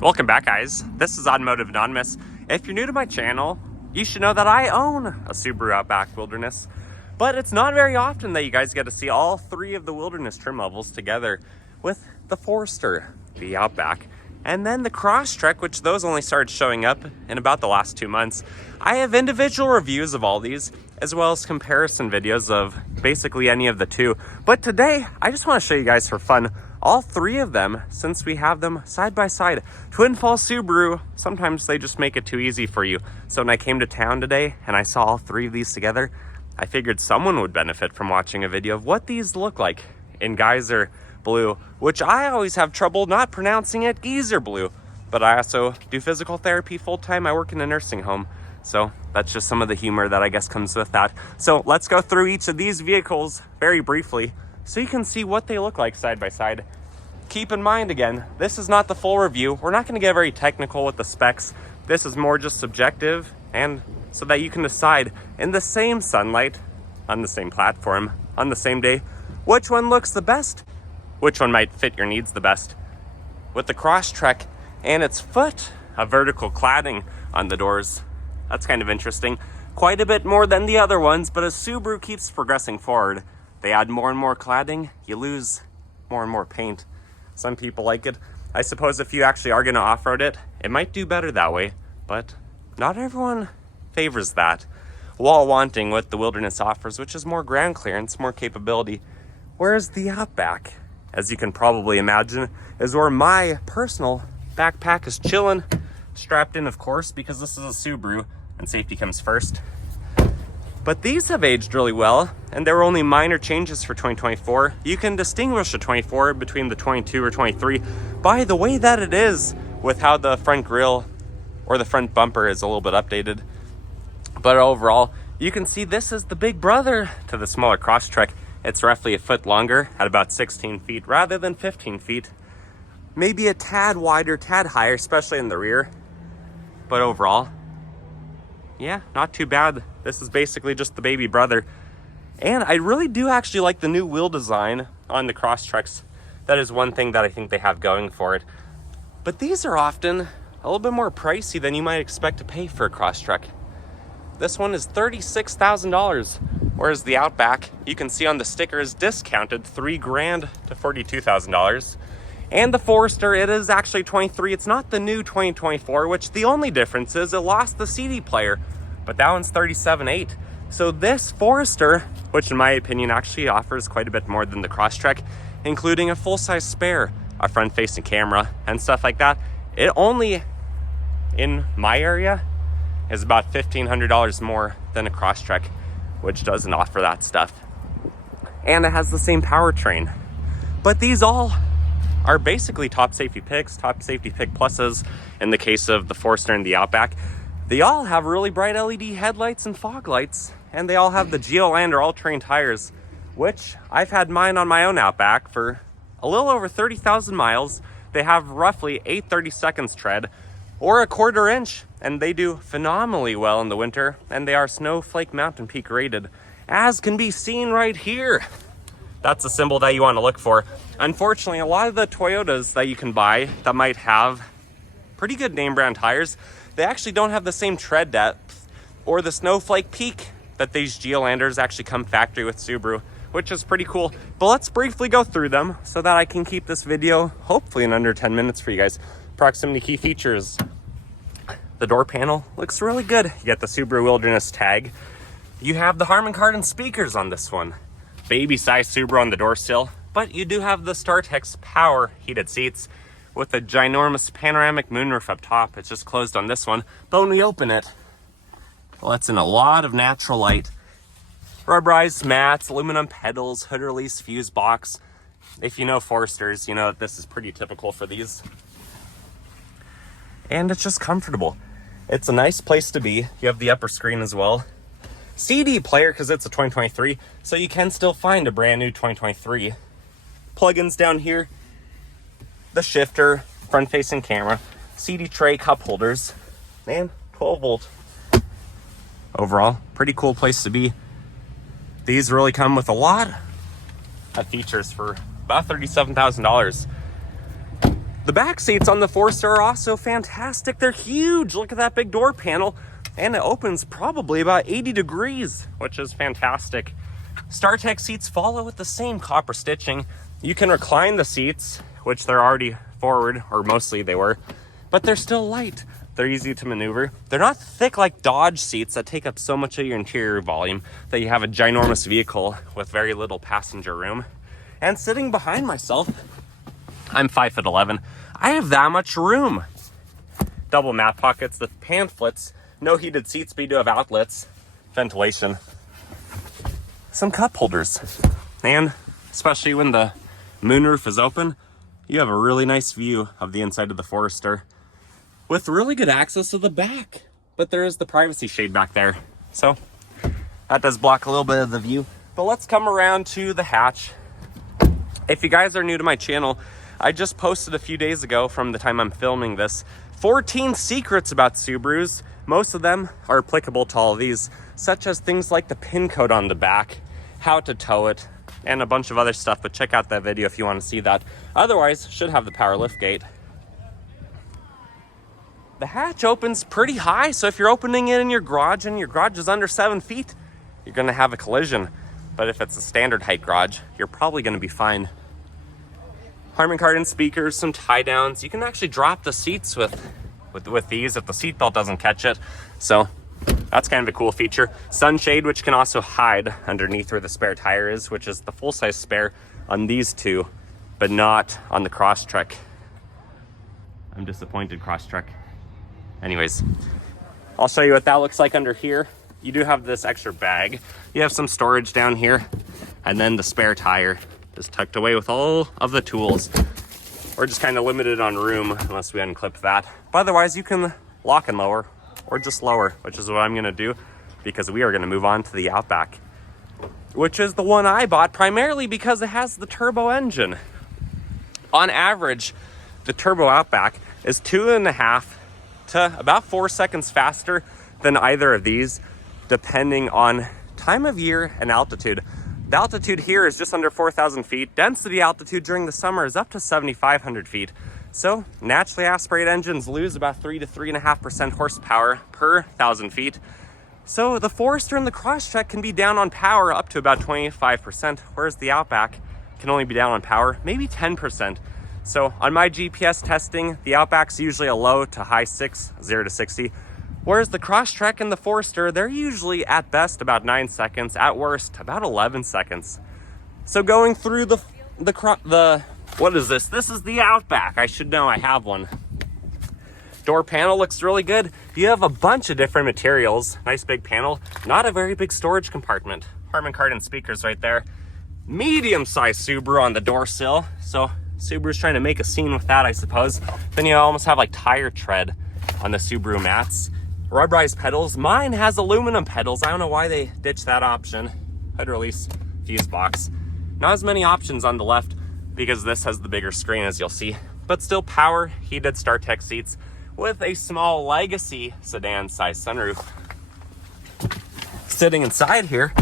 Welcome back, guys. This is Automotive Anonymous. If you're new to my channel, you should know that I own a Subaru Outback Wilderness, but it's not very often that you guys get to see all three of the Wilderness trim levels together with the Forester, the Outback, and then the Crosstrek, which those only started showing up in about the last 2 months. I have individual reviews of all these, as well as comparison videos of basically any of the two. But today, I just want to show you guys for fun all three of them, since we have them side by side. Twin Falls Subaru, sometimes they just make it too easy for you. So when I came to town today and I saw all three of these together, I figured someone would benefit from watching a video of what these look like in geyser blue, which I always have trouble not pronouncing it geyser blue. But I also do physical therapy full-time. I work in a nursing home. So that's just some of the humor that I guess comes with that. So let's go through each of these vehicles very briefly, so you can see what they look like side by side. Keep in mind, again, this is not the full review. We're not going to get very technical with the specs. This is more just subjective, and so that you can decide in the same sunlight, on the same platform, on the same day, which one looks the best, which one might fit your needs the best. With the Crosstrek and its foot of vertical cladding on the doors, that's kind of interesting. Quite a bit more than the other ones, but as Subaru keeps progressing forward, they add more and more cladding, you lose more and more paint. Some people like it. I suppose if you actually are going to off-road it, it might do better that way, but not everyone favors that. While wanting what the Wilderness offers, which is more ground clearance, more capability. Whereas the Outback, as you can probably imagine, is where my personal backpack is chilling, strapped in, of course, because this is a Subaru and safety comes first. But these have aged really well, and there were only minor changes for 2024. You can distinguish the 24 between the 22 or 23 by the way that it is, with how the front grille or the front bumper is a little bit updated. But overall, you can see this is the big brother to the smaller Crosstrek. It's roughly a foot longer at about 16 feet rather than 15 feet. Maybe a tad wider, tad higher, especially in the rear. But overall, yeah, not too bad. This is basically just the baby brother. And I really do actually like the new wheel design on the Crosstreks. That is one thing that I think they have going for it. But these are often a little bit more pricey than you might expect to pay for a Crosstrek. This one is $36,000, whereas the Outback, you can see on the sticker, is discounted $3,000 to $42,000. And the Forester, it is actually 23. It's not the new 2024, which the only difference is it lost the CD player, but that one's $37,800. So this Forester, which in my opinion actually offers quite a bit more than the Crosstrek, including a full-size spare, a front-facing camera, and stuff like that, it only, in my area, is about $1,500 more than a Crosstrek, which doesn't offer that stuff. And it has the same powertrain. But these all are basically top safety picks, top safety pick pluses in the case of the Forester and the Outback. They all have really bright LED headlights and fog lights, and they all have the Geolandar all-terrain tires, which I've had mine on my own Outback for a little over 30,000 miles. They have roughly 8/32 tread, or a 1/4 inch, and they do phenomenally well in the winter, and they are Snowflake Mountain Peak rated, as can be seen right here. That's a symbol that you want to look for. Unfortunately, a lot of the Toyotas that you can buy that might have pretty good name brand tires, they actually don't have the same tread depth or the Snowflake Peak that these Geolandars actually come factory with Subaru, which is pretty cool. But let's briefly go through them so that I can keep this video hopefully in under 10 minutes for you guys. Proximity key features. The door panel looks really good. You get the Subaru Wilderness tag. You have the Harman Kardon speakers on this one. Baby-sized Subaru on the door sill, but you do have the StarTex power heated seats with a ginormous panoramic moonroof up top. It's just closed on this one, but when we open it, well, it's in a lot of natural light. Rubberized mats, aluminum pedals, hood release fuse box. If you know Foresters, you know that this is pretty typical for these. And it's just comfortable. It's a nice place to be. You have the upper screen as well. CD player, because it's a 2023, so you can still find a brand new 2023. Plugins down here, the shifter, front-facing camera, CD tray, cup holders, and 12 volt. Overall, pretty cool place to be. These really come with a lot of features for about $37,000. The back seats on the Forester are also fantastic. They're huge. Look at that big door panel. And it opens probably about 80 degrees, which is fantastic. StarTech seats follow with the same copper stitching. You can recline the seats, which they're already forward, or mostly they were, but they're still light. They're easy to maneuver. They're not thick like Dodge seats that take up so much of your interior volume that you have a ginormous vehicle with very little passenger room. And sitting behind myself, I'm 5'11". I have that much room. Double mat pockets, the pamphlets, no heated seats, but you do have outlets, ventilation, some cup holders. And especially when the moonroof is open, you have a really nice view of the inside of the Forester with really good access to the back. But there is the privacy shade back there, so that does block a little bit of the view. But let's come around to the hatch. If you guys are new to my channel, I just posted a few days ago from the time I'm filming this 14 secrets about Subarus. Most of them are applicable to all of these, such as things like the pin code on the back, how to tow it, and a bunch of other stuff. But check out that video if you want to see that. Otherwise, should have the power lift gate. The hatch opens pretty high, so if you're opening it in your garage and your garage is under 7 feet, you're going to have a collision. But if it's a standard height garage, you're probably going to be fine. Harman Kardon speakers, some tie downs. You can actually drop the seats with these if the seatbelt doesn't catch it. So that's kind of a cool feature. Sunshade, which can also hide underneath where the spare tire is, which is the full-size spare on these two, but not on the Crosstrek. I'm disappointed, Crosstrek. Anyways, I'll show you what that looks like under here. You do have this extra bag. You have some storage down here, and then the spare tire is tucked away with all of the tools. We're just kind of limited on room unless we unclip that. But otherwise, you can lock and lower, or just lower, which is what I'm gonna do, because we are gonna move on to the Outback, which is the one I bought primarily because it has the turbo engine. On average, the turbo Outback is 2.5 to about 4 seconds faster than either of these, depending on time of year and altitude. The altitude here is just under 4,000 feet. Density altitude during the summer is up to 7,500 feet. So naturally aspirated engines lose about 3 to 3.5% horsepower per 1,000 feet. So the Forester and the Crosstrek can be down on power up to about 25%, whereas the Outback can only be down on power maybe 10%. So on my GPS testing, the Outback's usually a low to high 6, 0 to 60. Whereas the Crosstrek and the Forester, they're usually at best about 9 seconds, at worst about 11 seconds. So going through what is this? This is the Outback. I should know, I have one. Door panel looks really good. You have a bunch of different materials. Nice big panel. Not a very big storage compartment. Harman Kardon speakers right there. Medium-sized Subaru on the door sill. So Subaru's trying to make a scene with that, I suppose. Then you almost have like tire tread on the Subaru mats. Rubberized pedals. Mine has aluminum pedals. I don't know why they ditched that option. Hood release, fuse box. Not as many options on the left because this has the bigger screen, as you'll see. But still power heated StarTech seats with a small Legacy sedan size sunroof. Sitting inside here,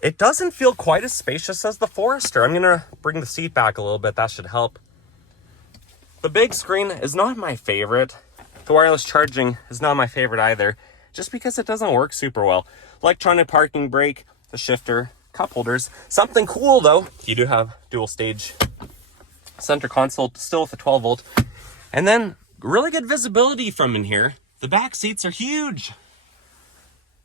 it doesn't feel quite as spacious as the Forester. I'm gonna bring the seat back a little bit. That should help. The big screen is not my favorite. The wireless charging is not my favorite either, just because it doesn't work super well. Electronic parking brake, the shifter, cup holders. Something cool though, you do have dual stage center console, still with a 12 volt. And then really good visibility from in here. The back seats are huge.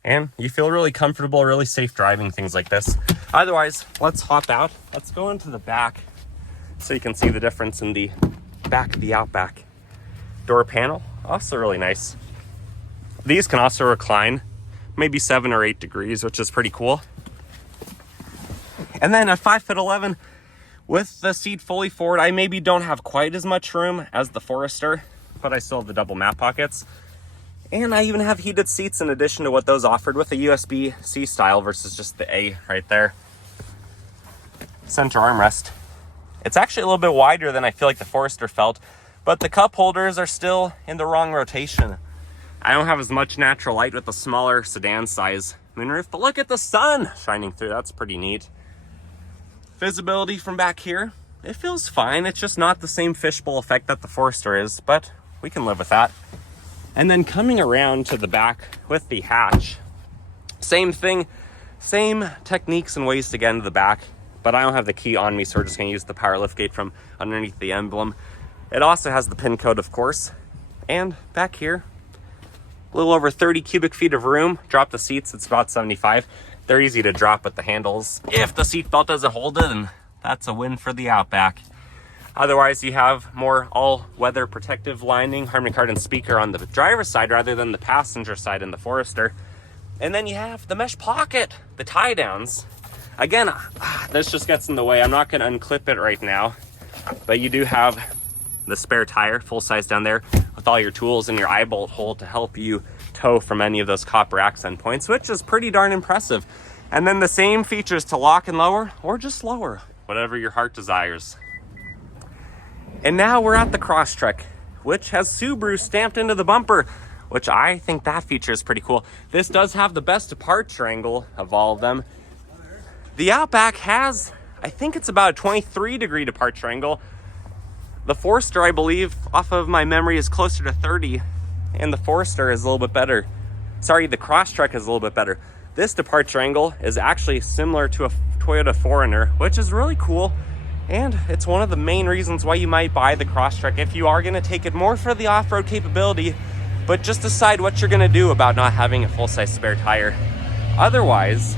And you feel really comfortable, really safe driving things like this. Otherwise, let's hop out. Let's go into the back so you can see the difference in the back of the Outback. Door panel, also really nice. These can also recline, maybe 7 or 8 degrees, which is pretty cool. And then at 5'11", with the seat fully forward, I maybe don't have quite as much room as the Forester, but I still have the double mat pockets. And I even have heated seats in addition to what those offered with a USB-C style versus just the A right there. Center armrest. It's actually a little bit wider than I feel like the Forester felt, but the cup holders are still in the wrong rotation. I don't have as much natural light with the smaller sedan size moonroof, but look at the sun shining through. That's pretty neat. Visibility from back here, it feels fine. It's just not the same fishbowl effect that the Forester is, but we can live with that. And then coming around to the back with the hatch, same thing, same techniques and ways to get into the back, but I don't have the key on me, so we're just gonna use the power liftgate from underneath the emblem. It also has the pin code, of course. And back here, a little over 30 cubic feet of room. Drop the seats, it's about 75. They're easy to drop with the handles. If the seatbelt doesn't hold it, and that's a win for the Outback. Otherwise, you have more all-weather protective lining, Harman Kardon speaker on the driver's side rather than the passenger side in the Forester. And then you have the mesh pocket, the tie-downs. Again, this just gets in the way. I'm not going to unclip it right now, but you do have the spare tire, full size down there, with all your tools and your eye bolt hole to help you tow from any of those copper accent points, which is pretty darn impressive. And then the same features to lock and lower, or just lower, whatever your heart desires. And now we're at the Crosstrek, which has Subaru stamped into the bumper, which I think that feature is pretty cool. This does have the best departure angle of all of them. The Outback has, I think it's about a 23-degree departure angle. The Forester, I believe, off of my memory, is closer to 30, and the Forester is a little bit better. Sorry, the Crosstrek is a little bit better. This departure angle is actually similar to a Toyota 4Runner, which is really cool. And it's one of the main reasons why you might buy the Crosstrek if you are going to take it more for the off-road capability, but just decide what you're going to do about not having a full-size spare tire. Otherwise,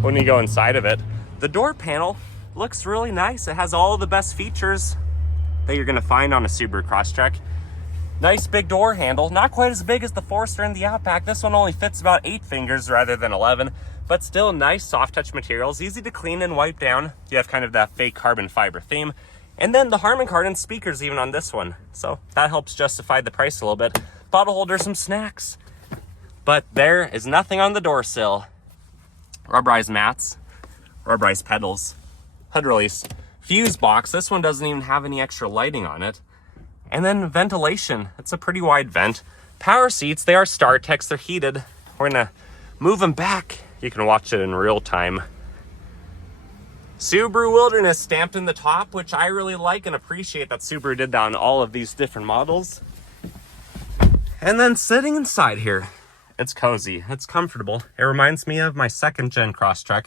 when you go inside of it, the door panel looks really nice. It has all the best features that you're going to find on a Subaru Crosstrek. Nice big door handle, not quite as big as the Forester and the Outback. This one only fits about 8 fingers rather than 11. But still nice soft touch materials, easy to clean and wipe down. You have kind of that fake carbon fiber theme. And then the Harman Kardon speakers even on this one. So that helps justify the price a little bit. Bottle holder, some snacks. But there is nothing on the door sill. Rubberized mats, rubberized pedals, hood release, fuse box. This one doesn't even have any extra lighting on it. And then ventilation, it's a pretty wide vent. Power seats, they are StarTex, they're heated. We're gonna move them back. You can watch it in real time. Subaru Wilderness stamped in the top, which I really like and appreciate that Subaru did that on all of these different models. And then sitting inside here, it's cozy, it's comfortable. It reminds me of my 2nd gen Crosstrek,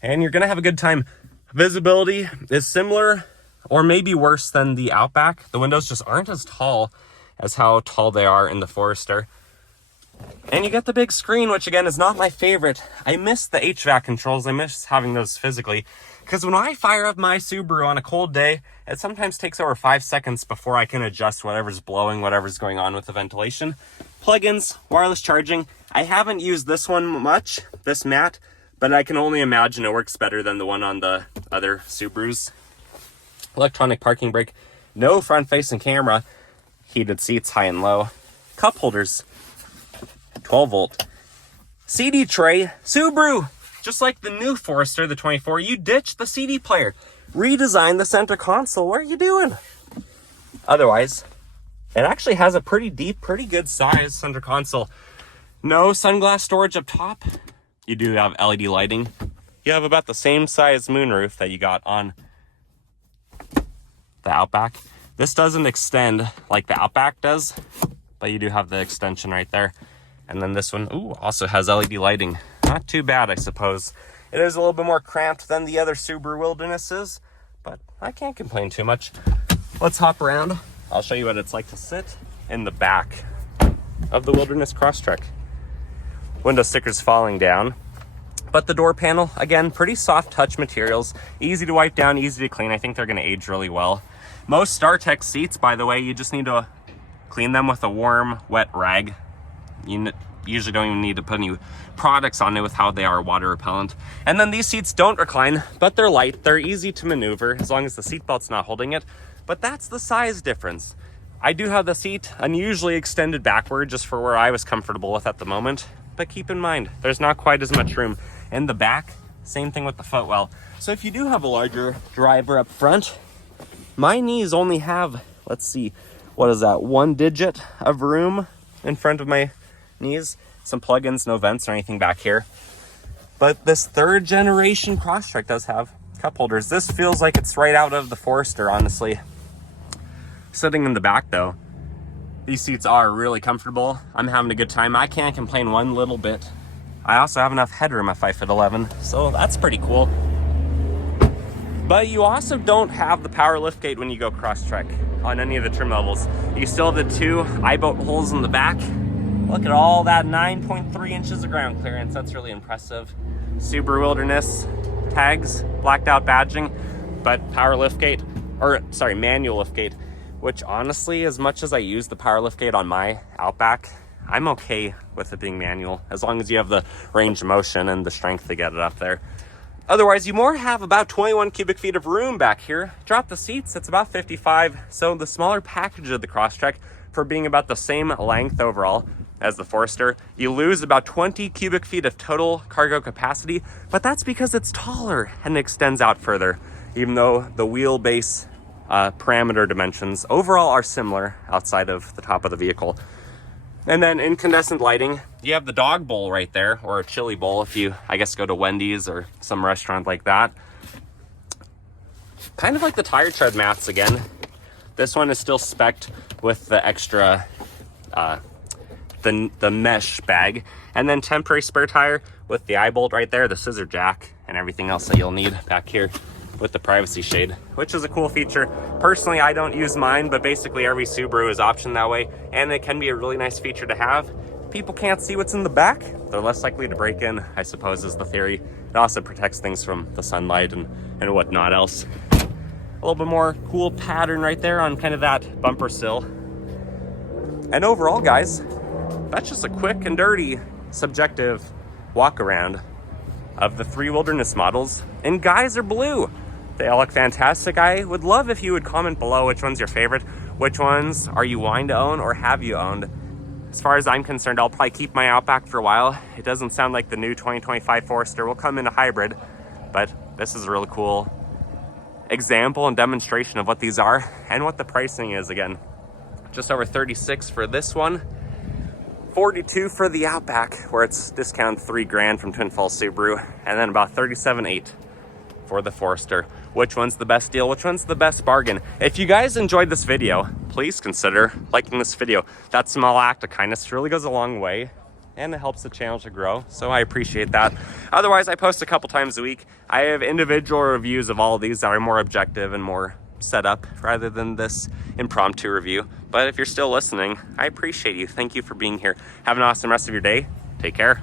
and you're gonna have a good time. Visibility is similar or maybe worse than the Outback. The windows just aren't as tall as how tall they are in the Forester. And you get the big screen, which again is not my favorite. I miss the HVAC controls. I miss having those physically. Because when I fire up my Subaru on a cold day, it sometimes takes over 5 seconds before I can adjust whatever's blowing, whatever's going on with the ventilation. Plugins, wireless charging. I haven't used this one much, this mat, but I can only imagine it works better than the one on the other Subarus. Electronic parking brake. No front-facing camera. Heated seats, high and low. Cup holders. 12 volt. CD tray. Subaru, just like the new Forester, the 24, you ditched the CD player. Redesigned the center console. What are you doing? Otherwise, it actually has a pretty deep, pretty good size center console. No sunglass storage up top. You do have LED lighting. You have about the same size moonroof that you got on the Outback. This doesn't extend like the Outback does, but you do have the extension right there. And then this one, also has LED lighting. Not too bad, I suppose. It is a little bit more cramped than the other Subaru Wildernesses, but I can't complain too much. Let's hop around. I'll show you what it's like to sit in the back of the Wilderness Crosstrek. Window stickers falling down. But the door panel, again, pretty soft touch materials. Easy to wipe down, easy to clean. I think they're gonna age really well. Most StarTex seats, by the way, you just need to clean them with a warm, wet rag. You usually don't even need to put any products on it with how they are water repellent. And then these seats don't recline, but they're light. They're easy to maneuver as long as the seatbelt's not holding it. But that's the size difference. I do have the seat unusually extended backward just for where I was comfortable with at the moment. But keep in mind, there's not quite as much room. In the back, same thing with the footwell. So if you do have a larger driver up front, my knees only have, let's see, what is that, 1 digit of room in front of my knees. Some plugins, no vents or anything back here. But this 3rd generation Crosstrek does have cup holders. This feels like it's right out of the Forester, honestly. Sitting in the back though, these seats are really comfortable. I'm having a good time. I can't complain one little bit. I also have enough headroom at 5'11", so that's pretty cool. But you also don't have the power liftgate when you go Crosstrek on any of the trim levels. You still have the 2 eye-bolt holes in the back. Look at all that 9.3 inches of ground clearance. That's really impressive. Subaru Wilderness tags, blacked out badging, but power liftgate, or sorry, manual liftgate, which honestly, as much as I use the power liftgate on my Outback, I'm okay with it being manual, as long as you have the range of motion and the strength to get it up there. Otherwise, you more have about 21 cubic feet of room back here. Drop the seats, it's about 55. So the smaller package of the Crosstrek, for being about the same length overall as the Forester, you lose about 20 cubic feet of total cargo capacity, but that's because it's taller and extends out further, even though the wheelbase parameter dimensions overall are similar outside of the top of the vehicle. And then incandescent lighting, you have the dog bowl right there, or a chili bowl if you, I guess, go to Wendy's or some restaurant like that. Kind of like the tire tread mats again. This one is still spec'd with the extra, the mesh bag. And then temporary spare tire with the eye bolt right there, the scissor jack, and everything else that you'll need back here with the privacy shade, which is a cool feature. Personally, I don't use mine, but basically every Subaru is optioned that way, and it can be a really nice feature to have. People can't see what's in the back, they're less likely to break in, I suppose is the theory. It also protects things from the sunlight and whatnot else. A little bit more cool pattern right there on kind of that bumper sill. And overall, guys, that's just a quick and dirty, subjective walk around of the 3 Wilderness models, and guys are blue. They all look fantastic. I would love if you would comment below which one's your favorite, which ones are you wanting to own or have you owned. As far as I'm concerned, I'll probably keep my Outback for a while. It doesn't sound like the new 2025 Forester will come in a hybrid, but this is a really cool example and demonstration of what these are and what the pricing is. Again, just over 36 for this one, 42 for the Outback, where it's discounted $3,000 from Twin Falls Subaru, and then about 37.8 for the Forester. Which one's the best deal? Which one's the best bargain? If you guys enjoyed this video, please consider liking this video. That small act of kindness really goes a long way, and it helps the channel to grow, so I appreciate that. Otherwise, I post a couple times a week. I have individual reviews of all of these that are more objective and more set up rather than this impromptu review. But if you're still listening, I appreciate you. Thank you for being here. Have an awesome rest of your day. Take care.